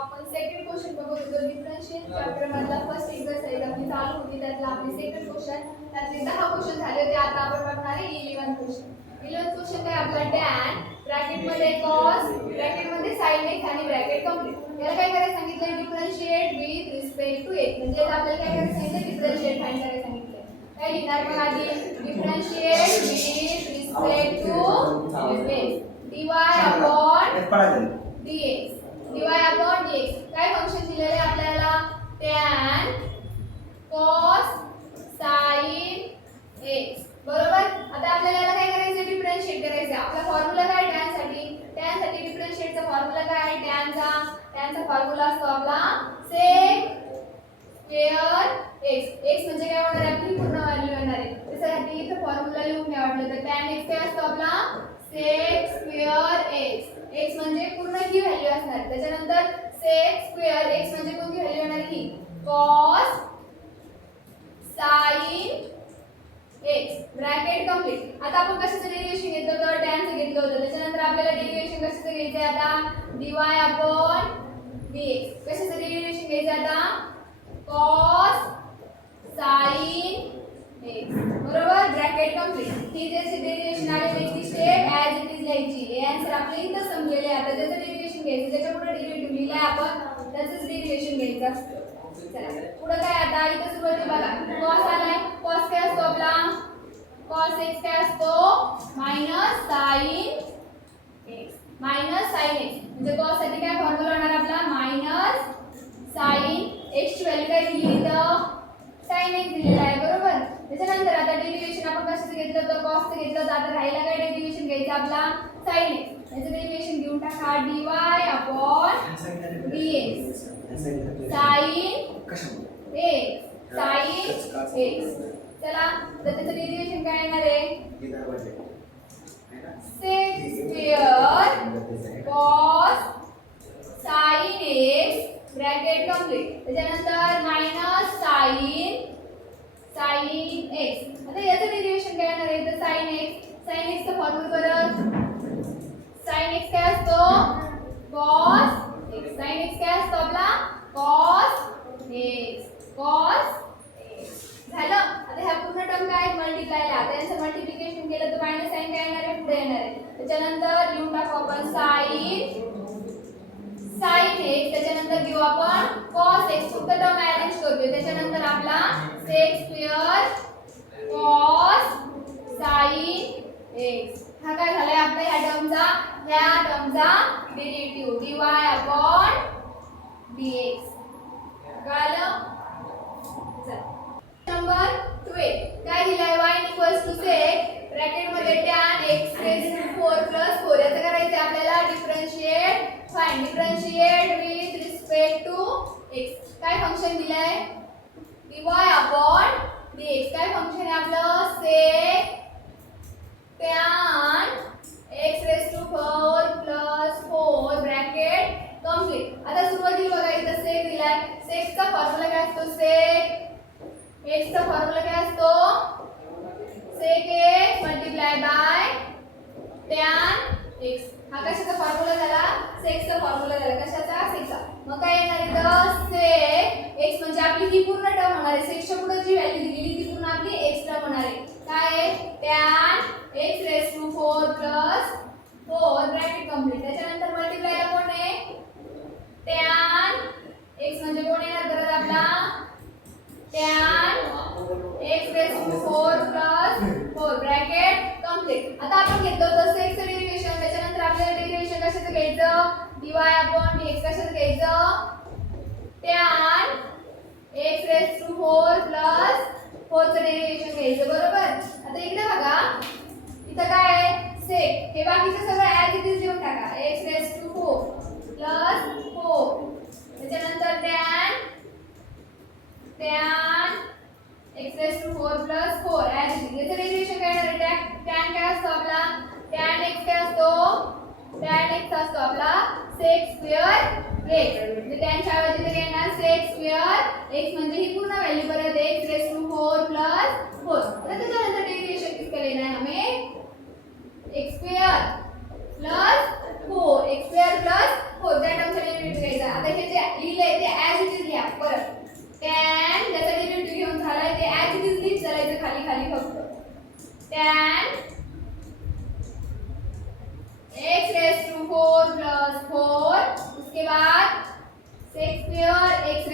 आपण second question बघत होतो डिफरन्शियल चॅप्टर मधला फर्स्ट एक्सरसाइज आपली चालू होती त्यातला आपली सेकंड क्वेश्चन त्यातले 10 क्वेश्चन झाले होते आता आपण बघणार आहे 11 क्वेश्चन 11 क्वेश्चन काय आपला टॅन ब्रॅकेट मध्ये कॉस ब्रॅकेट मध्ये sin x आणि ब्रॅकेट कंप्लीट याला काय करायला सांगितलं differentiate with respect to x म्हणजे आपल्याला काय करायला सांगितलं डिफरन्शिएट फाइंड करायला सांगितलं काय लिहिणार मग आधी differentiate with respect to x dy upon dx dy upon dx काय फंक्शन दिलेले आपल्याला tan cos sin x बरोबर आता आपल्याला याला काय करायचं डिफरन्शिएट करायचं आपला फॉर्म्युला काय tan साठी डिफरन्शिएटचा फॉर्म्युला काय आहे tan चा फॉर्म्युला असतो आपला sec स्क्वेअर x x म्हणजे काय होणार आहे आपली पूर्ण व्हॅल्यू येणार आहे त्यासाठी इथे फॉर्म्युला लिहून घ्या वाटलं तर tan x काय असतो आपला sec स्क्वेअर x x म्हणजे पूर्ण ही व्हॅल्यू असणार त्याच्यानंतर sec स्क्वेअर x म्हणजे कोणती व्हॅल्यू येणार ही cos sin x bracket complete आता आपण कशाचं डेरिव्हेशन घेतलं होतं tan चं घेतलं होतं त्याच्यानंतर आपल्याला डेरिव्हेशन कशाचं घ्यायचं आहे आता dy upon dx कशाचं डेरिव्हेशन घ्यायचं आता cos sin x बरोबर ब्रॅकेट कंप्लीट ही जे डेरिव्हेशन आहे त्याची स्टेप ॲज इट इज लिहायची हे आन्सर आपल्या इथं समजलेले आहे आता त्याचं डेरिव्हेशन घ्यायचं त्याच्या पुढे डेरिव्हेटिव्ह लिहिलाय आपण त्याचंच डेरिव्हेशन घ्यायचं असतं चला पुढे काय आता इथं सुरुवाती बघा cos आलाय cos काय असतो आपला cos x काय असतो sin x म्हणजे cos साठी काय फॉर्म्युला होणार आपला sin x ची व्हॅल्यू काय दिली इथं sin x दिलेला आहे बरोबर त्याच्यानंतर आता डेरिव्हेशन आपण कशाचं घेतलं होतं cos चं घेतलं होतं आता राहिला काय डेरिव्हेशन घ्यायचं आपला sin x याचं डेरिव्हेशन घेऊन टाका dy upon dx sin x चला तर त्याचं डेरिव्हेशन काय येणार आहे sec square cos sin x bracket complete त्याच्यानंतर मायनस sin x आता याचं डेरिव्हेशन काय येणार आहे तर sin x चा फॉर्म्युला परत sin x काय असतो cos x sin x काय असतो आपला cos x झालं आता ह्या पूर्ण टर्म काय मल्टिप्लायला आता यांचं मल्टिप्लिकेशन केलं तर मायनस साइन काय येणार आहे पुढे येणार आहे त्याच्यानंतर लिहून टाकू आपण sin x त्याच्यानंतर घेऊ आपण cos x फक्त टर्म अरेंज करतोय त्याच्यानंतर आपला sec square cos sin x हा काय झालाय आपल्या ह्या टर्मचा डेरिव्हेटिव्ह dy upon dx कळलं नंबर 2 काय दिलाय y sec ब्रॅकेट मध्ये tan x raised to 4 plus 4 याचं करायचं आपल्याला differentiate with respect to x काय फंक्शन दिलाय dy upon dx काय फंक्शन आहे आपलं sec tan x raised to 4 plus 4 bracket complete आता सुरुवातीला बघा इथं sec दिलाय sec चा फॉर्म्युला काय असतो sec x चा फॉर्म्युला काय असतो sec x multiply bye tan x हा कशाचा फॉर्म्युला झाला sec चा फॉर्म्युला झाला कशाचा sec चा मग काय येणार इथं sec x म्हणजे आपली ही पूर्ण टर्म होणार आहे sec च्या पुढे जी व्हॅल्यू दिलेली ती पूर्ण आपली x टर्म होणार आहे काय आहे tan x raised to 4 plus 4 bracket complete त्याच्यानंतर मल्टिप्लायला कोण आहे tan x म्हणजे कोण येणार परत आपला tan x raised to 4 plus 4 bracket complete आता आपण घेतलं होतं sec चं डेरिव्हेशन त्याच्यानंतर आपल्याला डेरिव्हेशन कशाचं घ्यायचं dy upon dx कशाचं घ्यायचं tan x raised to 4 plus 4 चं डेरिव्हेशन घ्यायचं बरोबर आता इकडे बघा इथं काय आहे sec हे बाकीचं सगळं ॲज इट इज लिहून टाका x raised to 4 plus 4 त्याच्यानंतर tan x raised to 4 plus 4 as it is याचं डेरिव्हेशन काय येणार आहे tan काय असतो आपला tan x काय असतो tan x असतो आपला sec स्क्वेअर x म्हणजे tan च्या ऐवजी ते येणार sec स्क्वेअर x म्हणजे ही पूर्ण व्हॅल्यू परत x raised to 4 plus 4 तर त्याच्यानंतर डेरिव्हेशन किसका लेना है हमें x square plus 4 x square plus 4 त्या टर्मचं डेरिव्हेटिव्ह घ्यायचं आता हे जे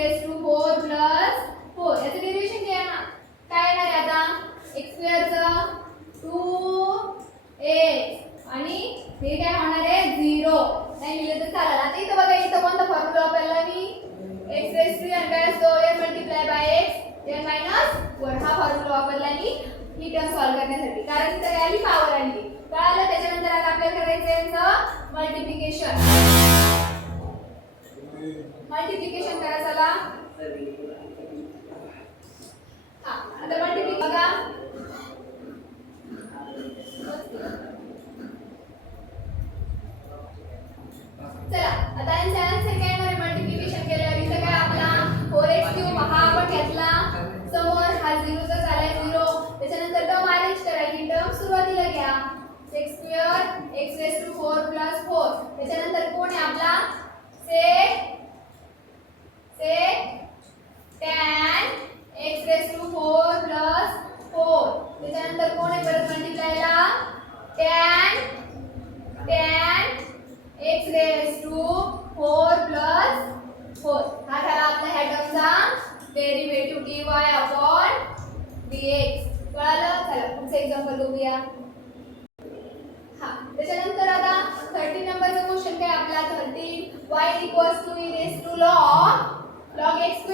रेस टू 4 प्लस 4 याचं डेरिव्हेशन काय येणार आहे आता x स्क्वेअरचं 2x आणि हे काय होणार आहे 0 नाही लिहिलं तर चालेल. आता इथं बघा इथं कोणता फॉर्म्युला वापरला मी x रेस टू n काय असतो n multiply by x n minus 1 हा फॉर्म्युला वापरला मी ही टर्म सॉल्व करण्यासाठी कारण इथं काय आली पॉवर आली कळालं. त्याच्यानंतर आता आपल्याला करायचं आहे याचं मल्टिप्लिकेशन करा चला. हा आता मल्टिप्लिकेशन बघा चला आता यांचा आन्सर काय येणार मल्टिप्लिकेशन केल्यावर इथं काय आपला 4x³ हा आपण घेतला समोर हा 0 चा झालाय 0 त्याच्यानंतर टर्म अरेंज करा ही टर्म सुरुवातीला घ्या x² x⁴ + 4 त्याच्यानंतर कोण आहे आपला sec tan x⁴ + 4 त्याच्यानंतर कोण आहे परत मल्टिप्लायला tan x⁴ + 4 हा झाला आपला ह्या टर्मचा डेरिव्हेटिव्ह dy/dx कळालं. चला पुढचं एक्झाम्पल बघूया. हा त्याच्यानंतर आता 13 नंबरचा क्वेश्चन काय आपला 13 y = log x²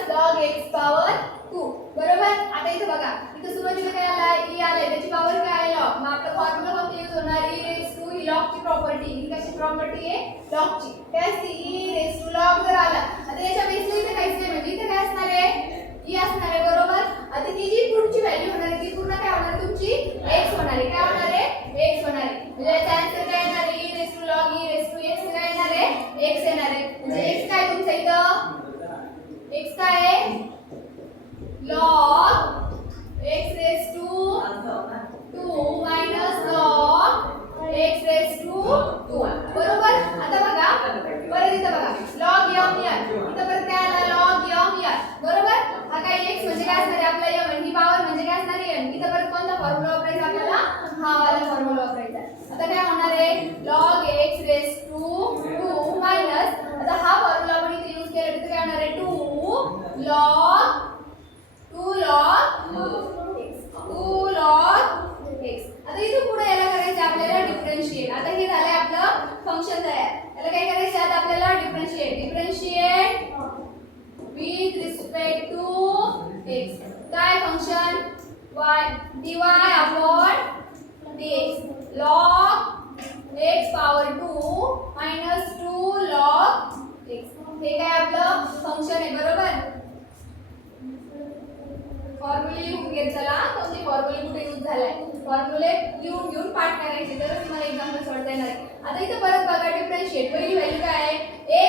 - log x power 2 बरोबर. आता इथे बघा इथे सुरुवातीला काय आला e आलाय त्याची पॉवर काय आहे log मग आपला फॉर्म्युला कोणता यूज होणार e⁻⁴ ही log ची प्रॉपर्टी ही कशी प्रॉपर्टी आहे log ची काय असते e⁻⁴ log जर आला आता याच्या बेसला इथे काहीच नाही म्हणजे इथे काय असणार आहे e असणार आहे बरोबर. आता ती जी पुढची व्हॅल्यू होणार आहे ती पूर्ण काय होणार आहे तुमची x होणार आहे काय होणार आहे x होणार आहे म्हणजे याचा आन्सर काय येणार आहे e⁻⁴ log e⁻x काय येणार आहे x येणार आहे म्हणजे x काय तुमचं इथं x काय आहे log x⁻² - log x⁻². बरोबर. आता बघा परत इथं बघा log m n इथं परत काय आला log m n बरोबर. हा काय x म्हणजे काय असणार आहे आपला m ही पॉवर म्हणजे काय असणार आहे n इथं परत कोणता फॉर्म्युला वापरायचा आपल्याला हा वाला फॉर्म्युला वापरायचा. आता काय होणार आहे log x⁻² मायनस आता हा फॉर्म्युला आपण इथे यूज केला तिथे काय होणार आहे 2 log x. आता इथून पुढे याला करायचं आपल्याला डिफरन्शिएट. आता हे झालंय आपलं फंक्शन तयार. याला काय करायचं आता आपल्याला differentiate with respect to x. काय function y dy/dx log x power 2 - 2 log x हे काय आपलं फंक्शन आहे बरोबर. फॉर्म्युले लिहून घेत चला कोणते फॉर्म्युले कुठे यूज झालाय फॉर्म्युले लिहून घेऊन पाठ करायचे तर तुम्हाला एक्झामला सोडता येणार आहे. आता इथे परत बघा डिफरन्शिएट पहिली व्हॅल्यू काय आहे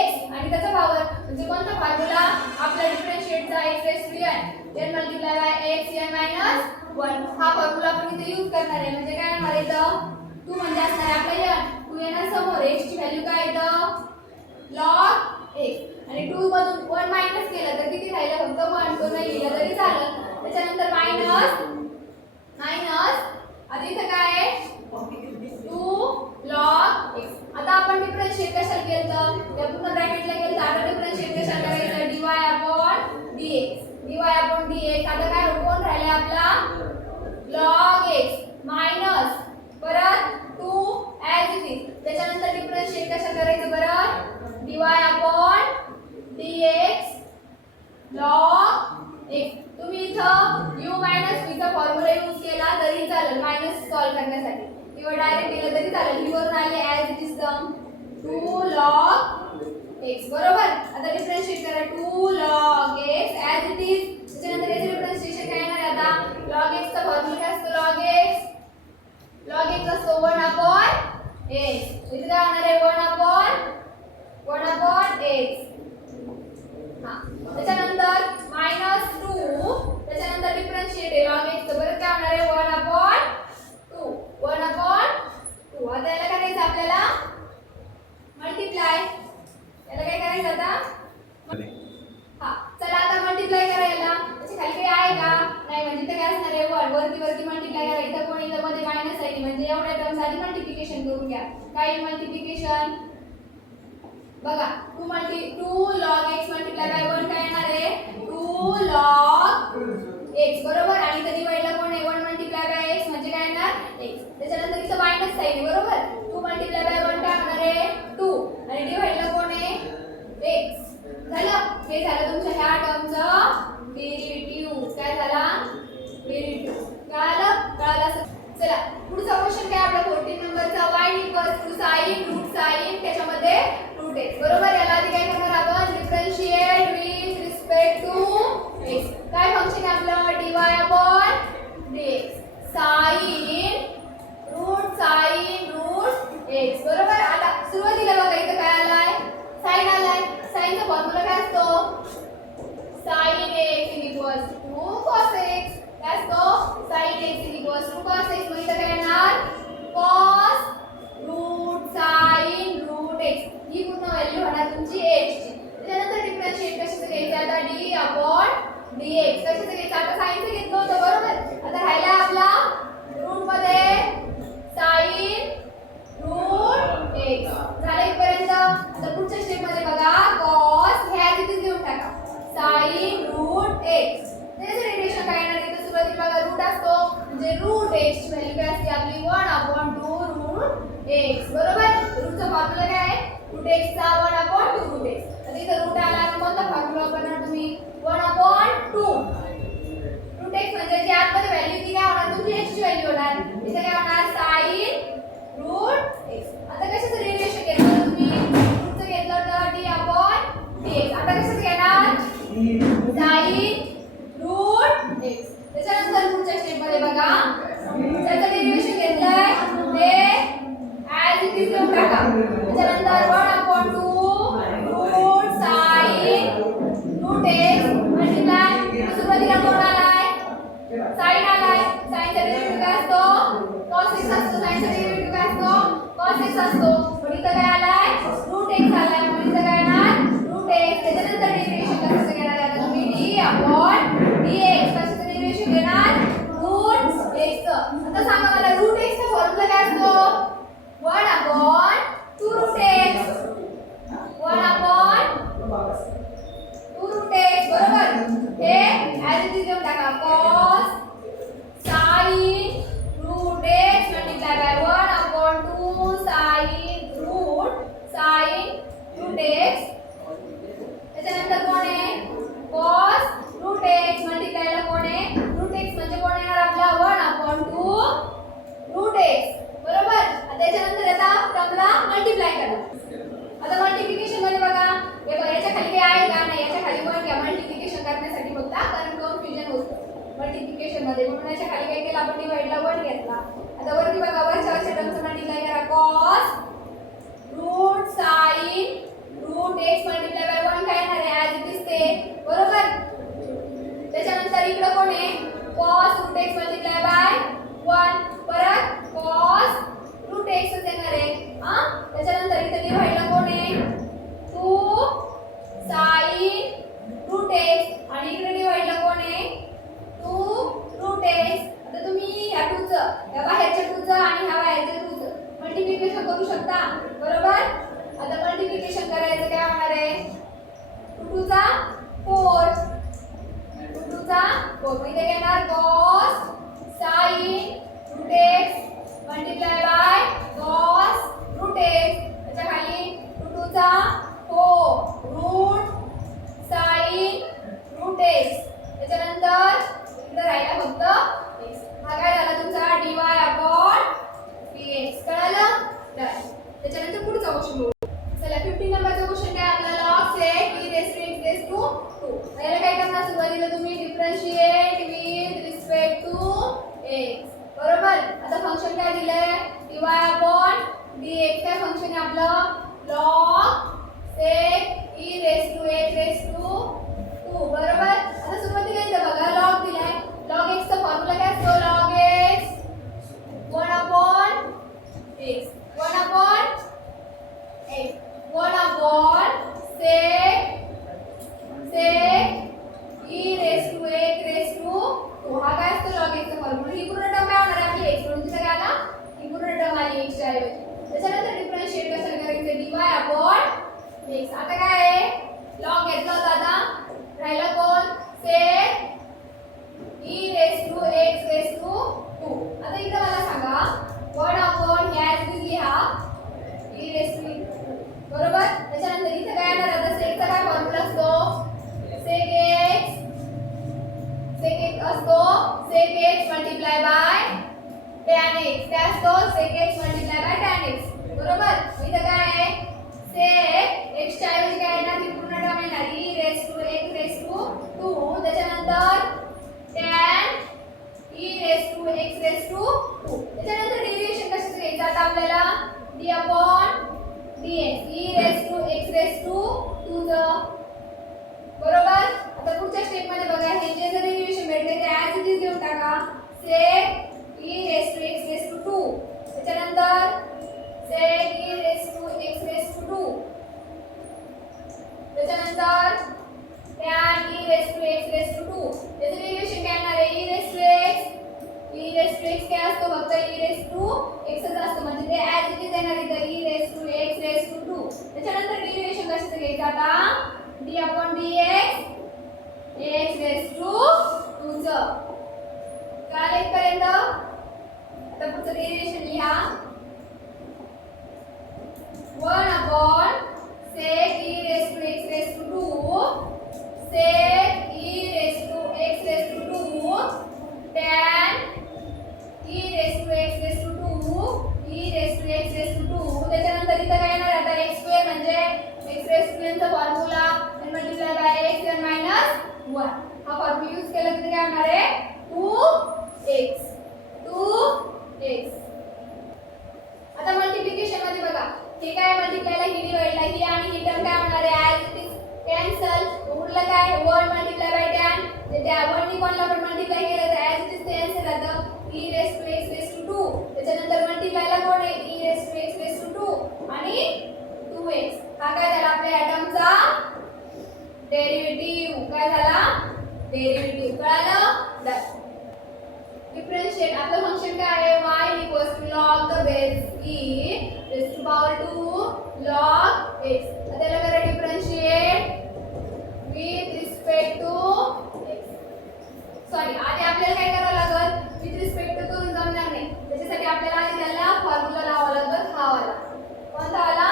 x आणि त्याचा पॉवर म्हणजे कोणता फॉर्म्युला आपला डिफरन्शिएटचा x⁻n n multiply by x n - 1 हा फॉर्म्युला आपण इथे यूज करणार आहे म्हणजे काय येणार इथं 2 म्हणजे असणार आहे आपला n 2 येणार समोर x ची व्हॅल्यू काय इथं log x आणि 2 मधून 1 मायनस केलं तर किती राहिलं फक्त 1 तो नाही लिहिलं तरी चालेल. त्याच्यानंतर मायनस आता इथं काय आहे 2 log x. आता आपण डिफरन्शिएट कशाला केलं या पूर्ण ब्रॅकेटला केलं आता डिफरन्शिएट कशाला करायचं dy/dx आता काय कोण राहिले आपला log x मायनस परत 2 ॲज इट इज त्याच्यानंतर डिफरन्शिएट कशाला करायचं बरं dy/dx log x. तुम्ही इथं u - v चा फॉर्म्युला यूज केला तरी चालेल मायनस सॉल्व करण्यासाठी किंवा डायरेक्ट केलं तरी चालेल. u वरून आले as it is term 2 log x बरोबर. आता डिफरन्शिएट करा 2 log x as it is त्याच्यानंतर याचे डिफरन्शिएशन काय येणार आता log x चा फॉर्म्युला काय असतो log x असतो 1/x इथे काय होणार आहे 1/x. हा त्याच्यानंतर -2 त्याच्यानंतर डिफरन्शिएट आहे log x चं परत काय होणार आहे 1/2 आता याला करायचं आपल्याला मल्टिप्लाय याला काय करायचं आता हा चला आता मल्टिप्लाय करायला त्याची खाली काही आहे का नाही म्हणजे इथे काय असणार आहे 1 वरती मल्टिप्लाय करा इथं कोण इथं मध्ये मायनस आहे म्हणजे एवढ्या टर्म्स आधी मल्टिप्लिकेशन करून घ्या. काय मल्टिप्लिकेशन बघा 2 log x मल्टिप्लाय बाय 1 काय येणार आहे 2 log x बरोबर आणि इथे डिवाइडला कोण आहे 1 मल्टिप्लाय बाय x म्हणजे काय येणार x त्याच्यानंतर इथे मायनस साइन आहे बरोबर 2 मल्टिप्लाय बाय 1 काय होणार आहे 2 आणि डिवाइडला कोण आहे x झालं हे झालं तुमच्या ह्या टर्मचं डेरिव्हेटिव्ह काय झाला डेरिव्हेटिव्ह कळालं चला पुढचा क्वेश्चन काय आपला 14 नंबरचा y sin रूट sin त्याच्यामध्ये रूट x बरोबर याला आधी काय करणार आपण differentiate with respect to x काय फंक्शन आहे आपलं dy dx sin root x बरोबर आता सुरुवातीला बघा इथं काय आलाय sin आलाय sin चा फॉर्म्युला काय असतो sin x cos x काय असतो sin x cos x म्हणजे काय येणार cos sin x ही पूर्ण व्हॅल्यू होणार तुमची x ची त्यानंतर डिफरन्शिएट कशाचं घ्यायचं आता d/dx कशाचं घ्यायचं आता sin चं घेतलं होतं बरोबर आता राहिला आपला रूट मध्ये sin x झालं इथपर्यंत आता पुढच्या स्टेप मध्ये बघा cos हे आधी तिथे देऊन टाका sin x त्याचं डेरिव्हेशन काय येणार इथे सुरुवातीला बघा रूट असतो म्हणजे रूट x ची व्हॅल्यू काय असते आपली 1/2 रूट x बरोबर रूटचा फॉर्म्युला काय आहे रूट x चा 1/2 रूट x आता इथे रूट आला तर कोणता फॉर्म्युला वापरणार तुम्ही 1/2 रूट x म्हणजे जी आतमध्ये व्हॅल्यू ती काय होणार तुमची x ची व्हॅल्यू होणार इथे काय होणार sin रूट x आता कशाचं डेरिव्हेशन घेतलं तुम्ही रूटचं घेतलं तर d/dx आता कशाचं घेणार sin रूट x त्याच्यानंतर पुढच्या स्टेप मध्ये बघा त्याचं डेरिव्हेशन घेतलंय ते ऍज इट इज लिहून टाका त्याच्यानंतर 1/2 root sin root x multiply सुरुवातीला कोण आलाय sin आलाय sin चा डेरिव्हेटिव्ह काय असतो cos x असतो sin चा डेरिव्हेटिव्ह काय असतो cos x असतो पण इथं काय आलाय रूट x आलाय म्हणजे इथं काय येणार रूट x त्याच्यानंतर डेरिव्हेशन कसं घेणार आता तुम्ही d/dx कशाचं डेरिव्हेशन घेणार रूट x आता सांगा मला रूट x चा फॉर्म्युला काय असतो 1/2 रूट x 1/2 रूट x बरोबर हे ऍज इट इज देऊन टाका cos sin root x multiply by 1/2 sin root x त्याच्यानंतर कोण आहे cos रूट x मल्टिप्लायला कोण आहे रूट x म्हणजे कोण येणार आपला 1/2 रूट x बरोबर आता त्याच्यानंतर याचा टर्मला मल्टिप्लाय करा आता मल्टिप्लिकेशन मध्ये बघा हे बघा याच्या खाली काय आहे का नाही याच्या खाली 1 घ्या मल्टिप्लिकेशन करण्यासाठी फक्त कारण कन्फ्युजन होतं मल्टिप्लिकेशन मध्ये म्हणून याच्या खाली काय केलं आपण डिवाइडला 1 घेतला आता वरती बघा वरच्या टर्मचं मल्टिप्लाय करा cos root sin root x multiply by 1 काय येणार आहे ऍज इट इज ते बरोबर त्याच्यानंतर इकडे कोण आहे cos root x multiply by 1 परत cos रूट x च येणार आहे त्याच्यानंतर इथे डिवाइडला कोण आहे 2 sin रूट x आणि इकडे डिवाइडला कोण आहे 2 रूट x आता तुम्ही या 2 चं या बाहेरच्या 2 चं आणि ह्या बाहेरच्या 2 चं मल्टिप्लिकेशन करू शकता बरोबर आता मल्टिप्लिकेशन करायचं काय होणार आहे 2 चा 4 2 चा 4 इथे येणार cos sin root x multiply by cos root x त्याच्या खाली 2 चा 4 रूट sin रूट x त्याच्यानंतर इकडे राहिला फक्त x हा काय झाला तुमचा dy/dx कळलं त्याच्यानंतर पुढचा क्वेश्चन बघू चला 15 नंबरचा क्वेश्चन काय आपला log sec e (2) याला काय करणार सुरुवातीला तुम्ही differentiate with respect to x बरोबर आता फंक्शन काय दिलंय dy/dx काय फंक्शन आहे आपलं log sec e(2) बरोबर आता सुरुवातीला इथं बघा log दिलाय log x चा फॉर्म्युला काय असतो log x 1/x 1/x sec e(2) हा काय असतो log x चा फॉर्म्युला ही पूर्ण टर्म काय होणार आहे आपली x म्हणून तिथे काय आला ही पूर्ण टर्म आली x च्या ऐवजी त्याच्यानंतर डिफरन्शिएट कशाला करायचं dy/x multiply by tan x काय असतो sec x multiply bye tan x बरोबर इथं काय आहे sec x च्या ऐवजी काय येणार ही पूर्ण टर्म येणार e raised to x raised to 2 त्याच्यानंतर tan e raised to x raised to 2 त्याच्यानंतर डेरिव्हेशन कशाचं घ्यायचं आता आपल्याला d upon dx e raised to x raised to 2 बरोबर आता पुढच्या स्टेप मध्ये बघा हे जे जर डेरिव्हेशन भेटले ते ऍज इट इज लिहून टाका sec e raised to x raised to 2 त्याच्यानंतर sec e raised to x raised to 2 त्याच्यानंतर tan e raised to x raised to 2 याचं डेरिव्हेशन काय येणार आहे e raised to x काय असतो फक्त e raised to x च असतं म्हणजे ते ऍज इट इज येणार इथं e raised to x raised to 2 त्याच्यानंतर डेरिव्हेशन कशाचं घ्यायचं आता d upon dx x raised to 2 च काय इथपर्यंत आता पुढचं डेरिव्हेशन लिहा 1 upon sec e raised to x raised to 2 sec e raised to x raised to 2 tan e raised to x raised to 2 e raised to x raised to 2 त्याच्यानंतर इथं काय येणार आता x स्क्वेअर म्हणजे x raised to n चा formula n multiply by x n minus 1 हा formula use केला तर काय होणार आहे 2x आता मल्टिप्लिकेशन मध्ये बघा हे काय मल्टिप्लायला ही डिवाइडला ही आणि ही टर्म काय होणार आहे ऍज इट इज कॅन्सल उरलं काय 1 मल्टिप्लाय बाय tan ते त्या 1 नी कोणला पण मल्टिप्लाय केलं तर ऍज इट इज कॅन्सल राहतं e raised to x raised to 2 त्याच्यानंतर मल्टिप्लायला कोण आहे e raised to x raised to 2 आणि 2x हा काय झाला आपल्या या टर्मचा डेरिव्हेटिव्ह काय झाला डेरिव्हेटिव्ह कळालं डन डिफरेंशिएट आपलं फंक्शन काय आहे y equals to log the base e raised to power 2 log x आता त्याला करा differentiate with respect to x sorry आधी आपल्याला काय करावं लागेल with respect to करून जमणार नाही त्याच्यासाठी आपल्याला आधी त्याला फॉर्म्युला लावावा लागेल हा वाला कोणता वाला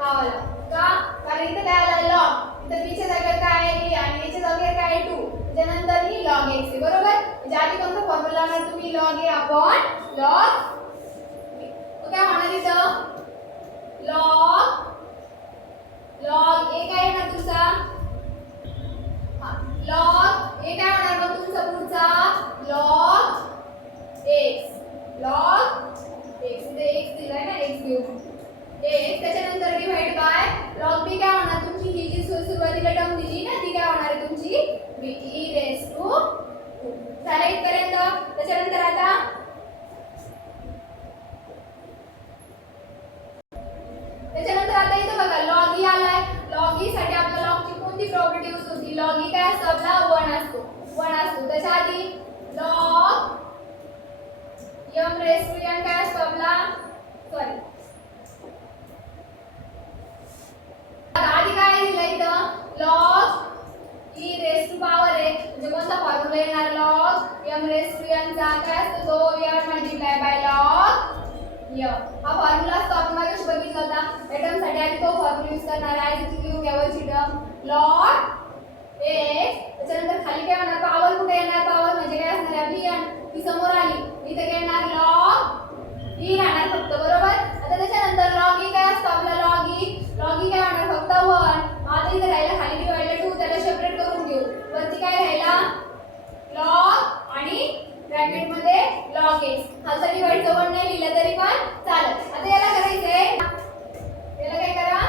हा वाला का कारण इथे काय आला log इथे b च्या जागेवर काय आहे e आणि a च्या जागेवर काय आहे 2 त्यानंतर ही log x आहे बरोबर म्हणजे आधी कोणता फॉर्म्युला लावणार तुम्ही log a upon log b काय होणार इथं log a काय येणार तुमचा log a काय होणार मग तुमचा पुढचा log x इथे x दिलाय ना x घेऊ x त्याच्यानंतर डिवाइड बाय log b काय होणार तुमची ही जी सुरुवातीला टर्म दिली ना ती काय होणार आहे तुमची b e raised to 2 झालं इथपर्यंत त्याच्यानंतर आता इथं बघा log e आलाय log e साठी आपल्या log ची कोणती प्रॉपर्टी यूज होती log e काय असतो आपला 1 असतो त्याच्या आधी log m raised to n काय असतो आपला सॉरी आधी काय दिलं इथं log e raised to power आहे म्हणजे कोणता फॉर्म्युला येणार log m raised to n चा काय असतो तो m multiply by log m हा फॉर्म्युला असतो आपण मागे बघितला होता या टर्म साठी आधी तो फॉर्म्युला यूज करणार आहे जिथे घेऊ घ्यावरची टर्म log x त्याच्यानंतर खाली काय होणार पॉवर कुठे येणार पॉवर म्हणजे काय असणार आपली n ती समोर आली इथे काय येणार log e राहणार फक्त बरोबर आता त्याच्यानंतर log e काय असतो आपला log e काय होणार फक्त 1 आता इथे राहिला खाली डिवाइडला 2 त्याला सेपरेट करून घेऊ वरती काय राहिला log आणि ब्रॅकेट मध्ये log x खालचा डिवाइड 1 नाही लिहिला तरी पण चालेल आता याला करायचंय याला काय करा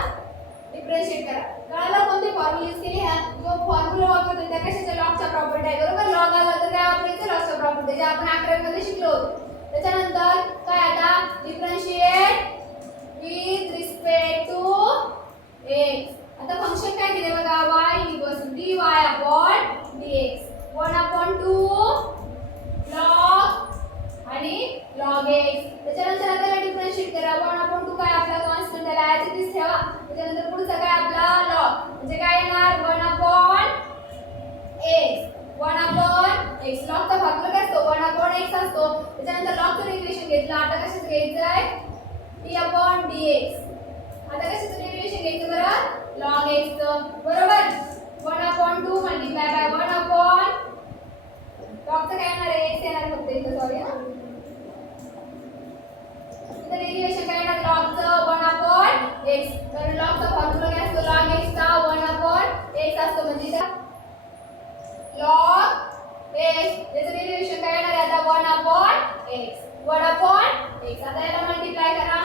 डिफरेंशिएट करा कळालं कोणते फॉर्म्युला यूज केले ह्या जो फॉर्म्युला वापरतो त्या कशाच्या लॉगच्या प्रॉपर्टी आहे बरोबर लॉग आला तर काय वापरायचं लॉगच्या प्रॉपर्टी जे आपण 11वी मध्ये शिकलो होतो त्याच्यानंतर काय आता differentiate with respect to x आता फंक्शन काय दिले बघा y equals to dy upon dx 1 upon 2 log आणि log x त्याच्यानंतर आपल्याला डिफरेंशिएट करा 1 upon 2 काय आपला कॉन्स्टंट त्याला ऍज इट इज ठेवा त्याच्यानंतर पुढचा काय आपला log म्हणजे काय येणार 1 upon x log चा फॉर्म्युला काय असतो 1 upon x असतो त्याच्यानंतर log चं डेरिव्हेशन घेतलं आता कशाचं घ्यायचंय d upon dx आता कशाचं डेरिव्हेशन घ्यायचं बरं log x चं बरोबर 1 upon 2 मल्टिप्लाय बाय 1 upon लॉगचं काय येणार आहे x येणार फक्त इथं सॉरी हा इथं डेरिव्हेशन काय येणार लॉगचं 1/x तर लॉगचा फॉर्म्युला काय असतो log x चा 1/x असतो म्हणजे इथं log x त्याचं डेरिव्हेशन काय येणार आहे आता 1/x 1/x आता याला मल्टिप्लाय करा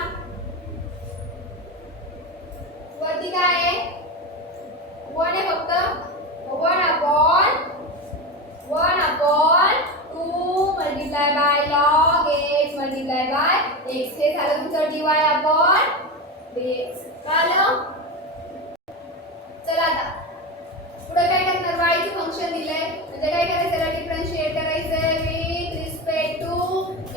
वरती काय आहे 1 आहे फक्त 1/2 multiply by log x multiply by x हे झालं तुमचं dy/dx कळलं चला आता पुढे काय करणार y चे फंक्शन दिलंय म्हणजे काय करायचं त्याला डिफरन्शिएट करायचंय with respect to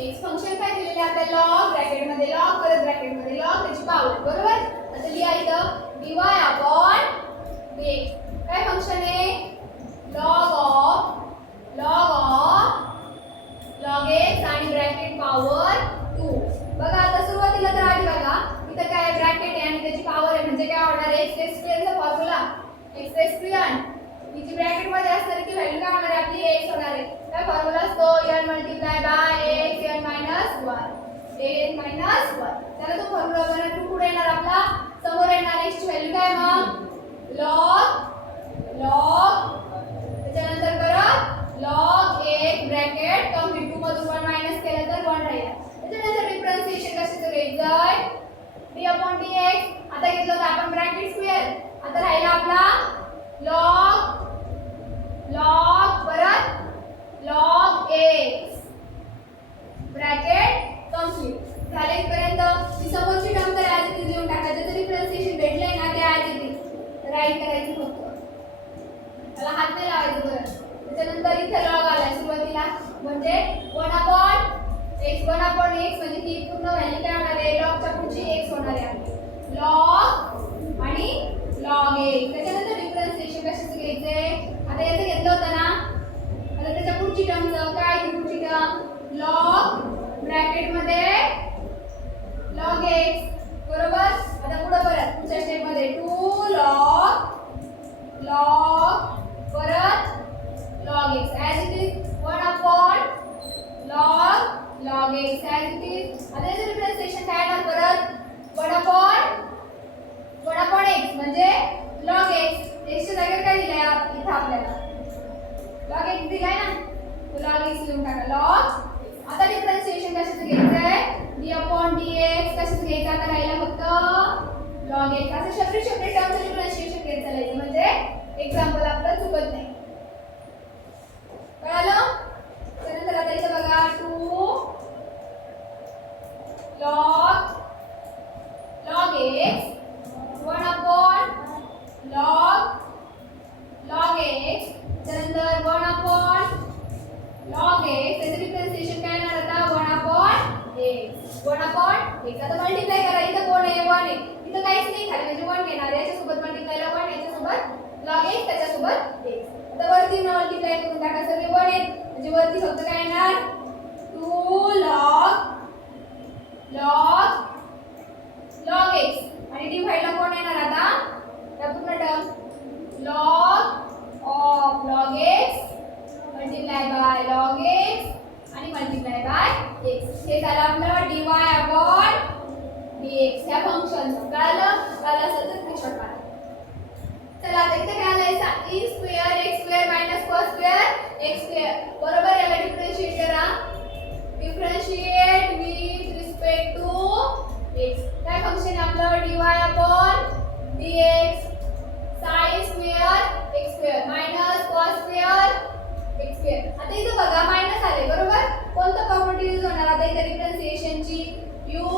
x function काय दिलेलं आहे आता लॉग ब्रॅकेट मध्ये लॉग परत ब्रॅकेट मध्ये लॉग त्याची पॉवर बरोबर आता लिहायचं dy/dx काय फंक्शन आहे log x आणि ब्रॅकेट पॉवर 2 बघा आता सुरुवातीला तर आधी बघा इथं काय ब्रॅकेट आहे आणि त्याची पॉवर आहे म्हणजे काय होणार आहे x² चा फॉर्म्युला x² हिची ब्रॅकेट मध्ये असणार की व्हॅल्यू काय होणार आहे आपली x होणार आहे काय फॉर्म्युला असतो n multiply by x n - 1 त्याला तो फॉर्म्युला बनवून पुढे येणार आपला समोर येणार x ची व्हॅल्यू काय मग log त्याच्यानंतर परत log 1 ब्रॅकेट कम्प्लीट 2 मधून 1 मायनस केलं तर 1 राहील त्याच्यानंतर डिफरन्शिएशन कशाचं घ्यायचं d/dx आता घेतलं तर आपण ब्रॅकेट स्क्वेअर आता राहिला आपला log परत log x ब्रॅकेट कम्प्लीट झाले इथपर्यंत ही समोरची टर्म तर ॲज इट इज लिहून टाकायचं जर डिफरन्शिएशन भेटलंय ना ते ॲज इट इज राईट करायचं फक्त त्याला हात नाही लावायचं बरं त्याच्यानंतर इथे लॉग आलाय सुरुवातीला म्हणजे 1/x म्हणजे ती पूर्ण व्हॅल्यू काय होणार आहे लॉगच्या पुढची x होणार आहे लॉग आणि log 1 त्याच्यानंतर डिफरन्शिएशन कशाचं घ्यायचंय आता याचं घेतलं होतं ना आता त्याच्या पुढची टर्मचं काय ती पुढची टर्म log ब्रॅकेट मध्ये log x बरोबर आता पुढे परत पुढच्या स्टेप मध्ये 2 log परत log x as it is 1/log x as it is आता याचं रिप्रेझेंटेशन काय येणार परत 1/x म्हणजे log x x च्या जागेवर काय दिलंय इथं आपल्याला log x दिलाय ना तो log x लिहून टाका log आता डिफरन्शिएशन कशाचं घ्यायचंय d/dx कशाचं घ्यायचं आता राहिला फक्त log x असं सेपरेट टर्मचं डिफरन्शिएशन घेत चालायचं म्हणजे एक्झाम्पल आपलं चुकत नाही कळलं त्यानंतर आता इथं बघा 2 log x 1/log x त्यानंतर 1/log x त्याचं डिफरन्शिएशन काय येणार आता 1/x आता मल्टिप्लाय करा इथं कोण आहे 1 आहे इथं काहीच नाही खाली म्हणजे 1 येणार याच्यासोबत मल्टिप्लायला 1 याच्यासोबत log x त्याच्यासोबत x आता वरती मल्टिप्लाय करून टाका सगळे 1 आहेत म्हणजे वरती फक्त काय येणार 2 log x आणि डिवाइडला कोण येणार आता त्या पूर्ण term log x multiply bye log x आणि मल्टिप्लाय बाय x हे झालं आपलं dy/dx ह्या फंक्शन कळलं असेल तर स्क्रीनशॉट काढा चला आता इथे काय आलंय e² x² - cos² x² बरोबर याला डिफरन्शिएट करा differentiate with respect to x काय फंक्शन आहे आपलं dy/dx sin² x² - cos² x² आता इथे बघा मायनस आले बरोबर कोणतं प्रॉपर्टी यूज होणार आता इथे डिफरन्शिएशनची u -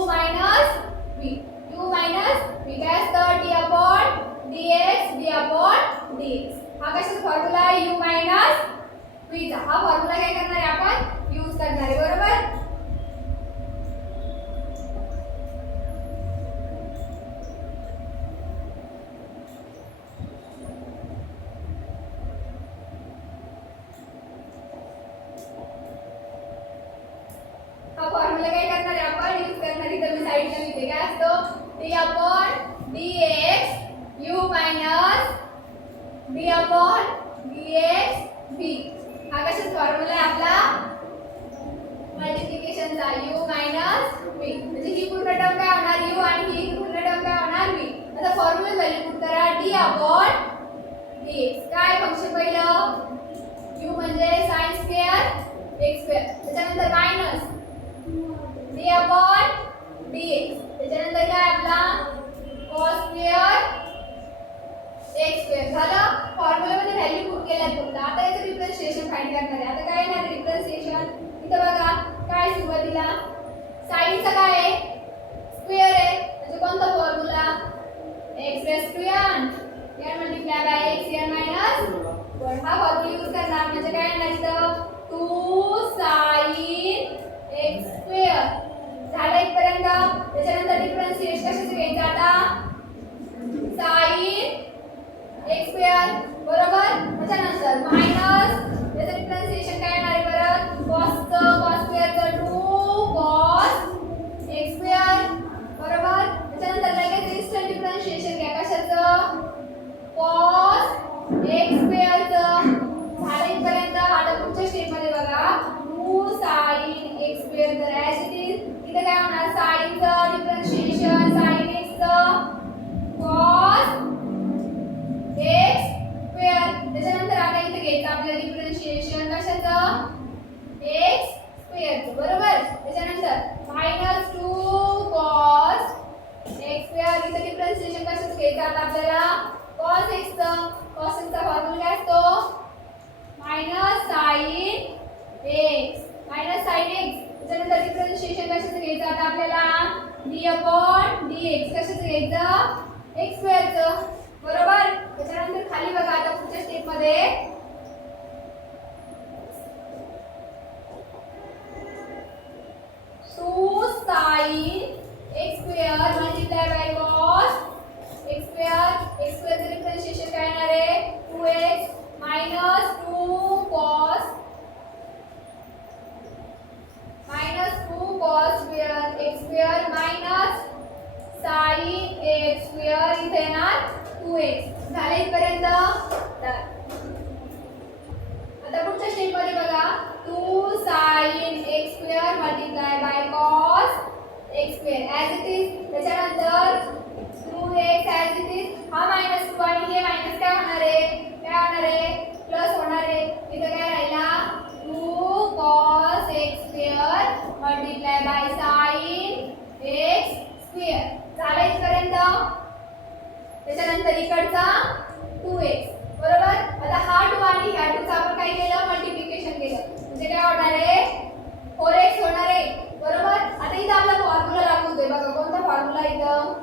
v काय असतं d/dx हा कशाचा फॉर्म्युला आहे u - v चा हा फॉर्म्युला काय करणार आहे आपण यूज करणार आहे बरोबर हा फॉर्म्युला काय करणार आहे आपण यूज करणार आहे तर मी साइडला लिहिते काय असतो d/dx u - d/dx v हा कशाचा फॉर्म्युला आहे आपला मल्टिप्लिकेशनचा u मायनस v. म्हणजे ही पूर्ण टर्म काय होणार u आणि ही पूर्ण टर्म काय होणार v. आता फॉर्म्युला व्हॅल्यू पुट करा d अपॉन dx. काय फंक्शन पहिलं u म्हणजे sin स्क्वेअर x स्क्वेअर, त्याच्यानंतर मायनस d अपॉन dx, त्याच्यानंतर काय आपला cos स्क्वेअर x स्क्वेअर. झालं. फॉर्म्युलामध्ये व्हॅल्यू पुट केल्यात फक्त. आता याचं डिफरन्शिएशन फाइंड करणार आहे. आता काय येणार डिफरन्शिएशन, इथं बघा काय सुरुवातीला साइनचा काय आहे स्क्वेअर आहे, म्हणजे कोणता formula x raise to n n multiply by x n minus 1. हा फॉर्म्युला यूज करणार म्हणजे काय येणार इथं 2 sin x स्क्वेअर. झालं इथपर्यंत. त्याच्यानंतर डिफरन्शिएशन कशाचं घ्यायचं आता sin x स्क्वेअर बरोबर. त्याच्यानंतर मायनस याचं डिफरन्शिएशन काय येणार आहे परत cos स्क्वेअरचं 2 cos x स्क्वेअर बरोबर. त्याच्यानंतर लगेच इन्स्टंट डिफरन्शिएशन घ्या कशाचं cos x स्क्वेअरचं. झालं इथपर्यंत. आता पुढच्या स्टेप मध्ये बघा 2 sin x स्क्वेअर तर ॲज इट इज इथे काय होणार साइनचं डिफरन्शिएशन sin x चं cos x स्क्वेअर. त्याच्यानंतर आता इथे घ्यायचं आपल्याला डिफरन्शिएशन कशाचं x स्क्वेअरचं बरोबर. त्याच्यानंतर मायनस 2 cos x स्क्वेअर. इथे डिफरन्शिएशन कशाचं घ्यायचं आता आपल्याला cos x चं. cos x चा फॉर्म्युला काय असतो minus sin x minus sin x. त्याच्यानंतर डिफरन्शिएशन कशाचं घ्यायचं आता आपल्याला d अपॉन dx. कशाचं घ्यायचं x स्क्वेअरचं बरोबर. त्याच्यानंतर खाली बघा आता पुढच्या स्टेप मध्ये 2 sin x square multiply by cos x square. x स्क्वेअरचं डिफरन्शिएशन काय येणार आहे 2x minus 2 cos square x square minus sin x square इथे येणार 2x. झालं इथपर्यंत. आता पुढच्या स्टेप मध्ये बघा 2 sin x square multiply by cos x square as it is. त्याच्यानंतर 2x ॲज इट इज. हा मायनस 2 आणि हे मायनस काय होणार आहे प्लस होणार आहे. इथं काय राहिला 2 cos x square multiply bye sin x square. झालं इथपर्यंत. त्याच्यानंतर इकडचा 2x बरोबर. आता हा 2 आणि ह्या 2 चा आपण काय केलं मल्टिप्लिकेशन केलं म्हणजे काय होणार आहे 4x होणार आहे बरोबर. आता इथं आपला फॉर्म्युला लागू होतोय बघा कोणता फॉर्म्युला इथं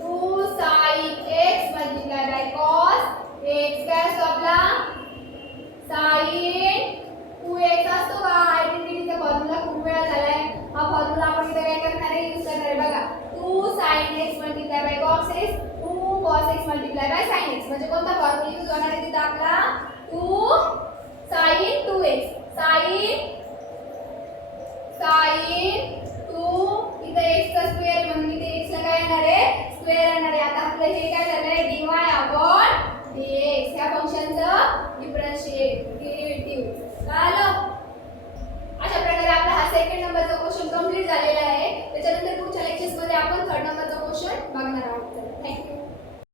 2 sin x multiply by cos x काय असतो आपला sin 2x असतो का. आयडेंटिटीचा फॉर्म्युला खूप वेळा झालाय. हा फॉर्म्युला आपण इथे काय करणार आहे यूज करणार आहे बघा 2 sin x multiply by cos x 2 cos x multiply bye sin x. म्हणजे कोणता फॉर्म्युला यूज होणार आहे तिथे आपला 2 sin 2x sin 2 इथे x चा स्क्वेअर म्हणून इथे x ला काय येणार आहे स्क्वेअर येणार आहे. आता आपलं हे काय झालंय dy अपॉन dx ह्या फंक्शनचं डेरिव्हेटिव्ह. कळलं. अशा प्रकारे आपला हा सेकंड नंबरचा क्वेश्चन कंप्लीट झालेला आहे. त्याच्यानंतर पुढच्या लेक्चर्स मध्ये आपण थर्ड नंबरचा क्वेश्चन बघणार आहोत. थँक्यू.